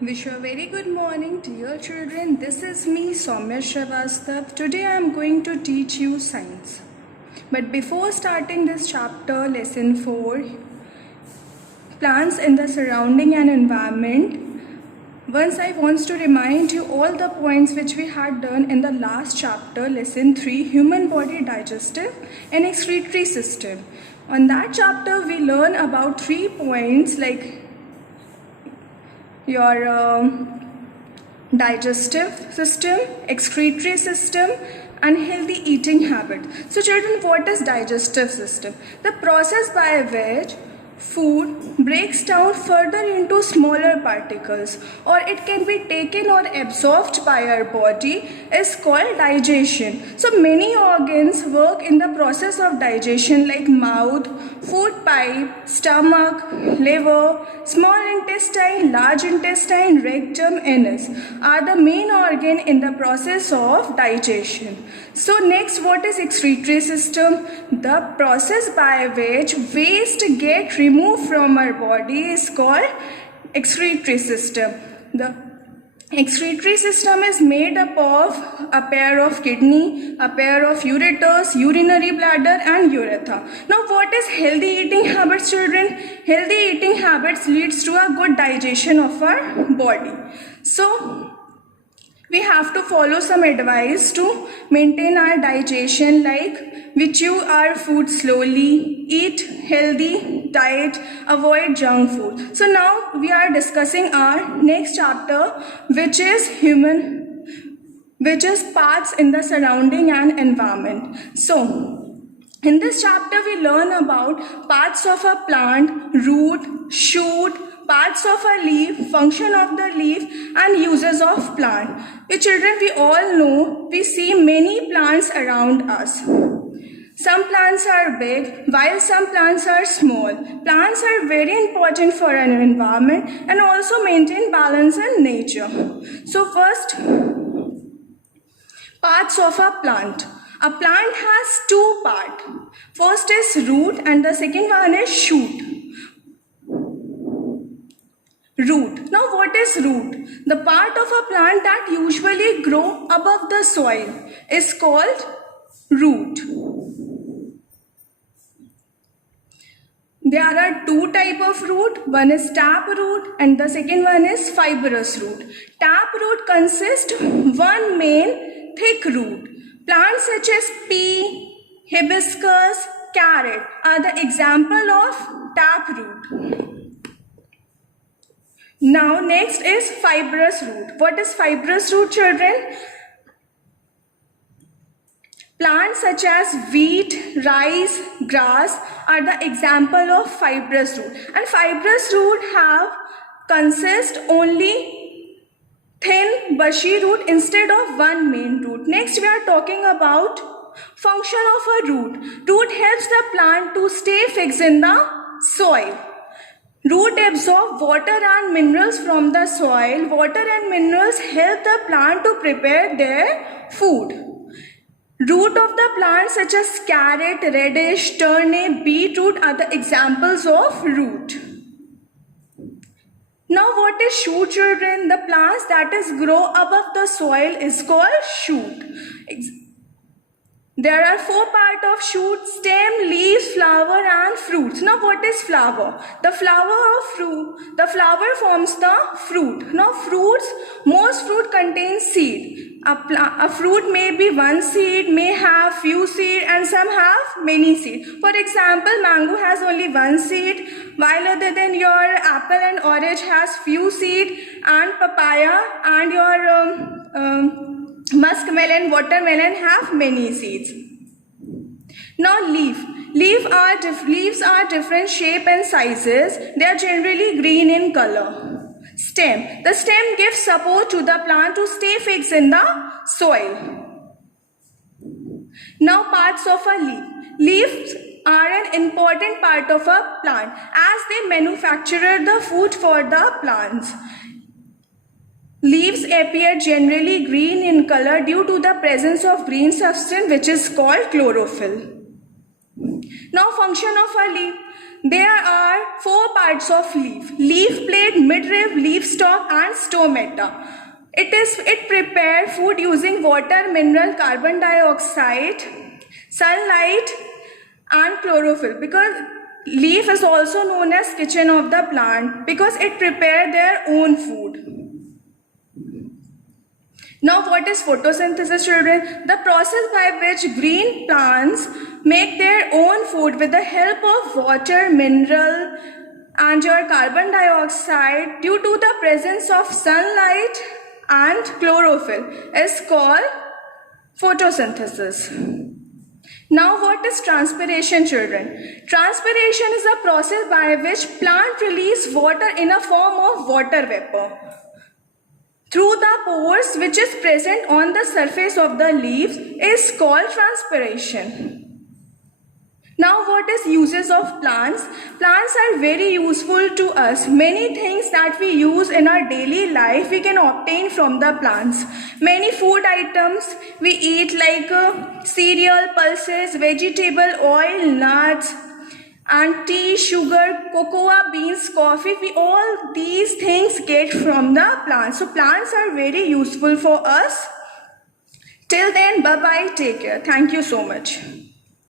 Wish you a very good morning, dear children. This is me, Soumya Shrivastava. Today I am going to teach you science. But before starting this chapter, lesson 4, plants in the surrounding and environment, once I want to remind you all the points which we had done in the last chapter, lesson 3, human body digestive and excretory system. On that chapter, we learn about 3 points like your digestive system, excretory system, and healthy eating habit. So children, what is digestive system? The process by which food breaks down further into smaller particles, or it can be taken or absorbed by our body, is called digestion. So many organs work in the process of digestion like mouth, food pipe, stomach, liver, small intestine, large intestine, rectum, anus are the main organ in the process of digestion. So next, what is excretory system? The process by which waste get removed from our body is called excretory system. The excretory system is made up of a pair of kidney, a pair of ureters, urinary bladder, and urethra. Now, what is healthy eating habits, children? Healthy eating habits leads to a good digestion of our body. So we have to follow some advice to maintain our digestion, like we chew our food slowly, eat healthy diet, avoid junk food. So now we are discussing our next chapter, which is parts in the surrounding and environment. So in this chapter we learn about parts of a plant, root, shoot, parts of a leaf, function of the leaf, and uses of plant. Children, we all know we see many plants around us. Some plants are big, while some plants are small. Plants are very important for an environment and also maintain balance in nature. So first, parts of a plant. A plant has 2 parts. First is root and the second one is shoot. Root. Now what is root? The part of a plant that usually grow above the soil is called root. There are 2 types of root. One is tap root and the second one is fibrous root. Tap root consists one main thick root. Plants such as pea, hibiscus, carrot are the example of tap root. Now next is fibrous root. What is fibrous root, children? Plants such as wheat, rice, grass are the example of fibrous root. And fibrous root consist only thin bushy root instead of one main root. Next we are talking about function of a root. Root helps the plant to stay fixed in the soil. Root absorb water and minerals from the soil. Water and minerals help the plant to prepare their food. Root of the plants such as carrot, radish, turnip, beetroot are the examples of root. Now what is shoot, children? The plants that grow above the soil is called shoot. There are 4 parts of shoot: stem, leaves, flower, and fruits. Now what is flower? The flower forms the fruit. Now most fruit contains seed. A fruit may be one seed, may have few seed, and some have many seed. For example, mango has only one seed, while other than your apple and orange has few seed, and papaya and your muskmelon, watermelon have many seeds. Now leaves are different shape and sizes. They are generally green in color. Stem. The stem gives support to the plant to stay fixed in the soil. Now parts of a leaf. Leaves are an important part of a plant as they manufacture the food for the plants. Leaves appear generally green in color due to the presence of green substance which is called chlorophyll. Now function of a leaf. There are 4 parts of leaf. Leaf plate, mid midrib, leaf stalk, and stomata. It prepare food using water, mineral, carbon dioxide, sunlight, and chlorophyll, because leaf is also known as kitchen of the plant because it prepare their own food. Now, what is photosynthesis, children? The process by which green plants make their own food with the help of water, mineral, and your carbon dioxide due to the presence of sunlight and chlorophyll is called photosynthesis. Now, what is transpiration, children? Transpiration is a process by which plant release water in a form of water vapor through the pores which is present on the surface of the leaves is called transpiration. Now, what is uses of plants? Plants are very useful to us. Many things that we use in our daily life we can obtain from the plants. Many food items we eat like cereal, pulses, vegetable, oil, nuts, and tea, sugar, cocoa beans, coffee, all these things get from the plants. So plants are very useful for us. Till then, bye-bye, take care. Thank you so much.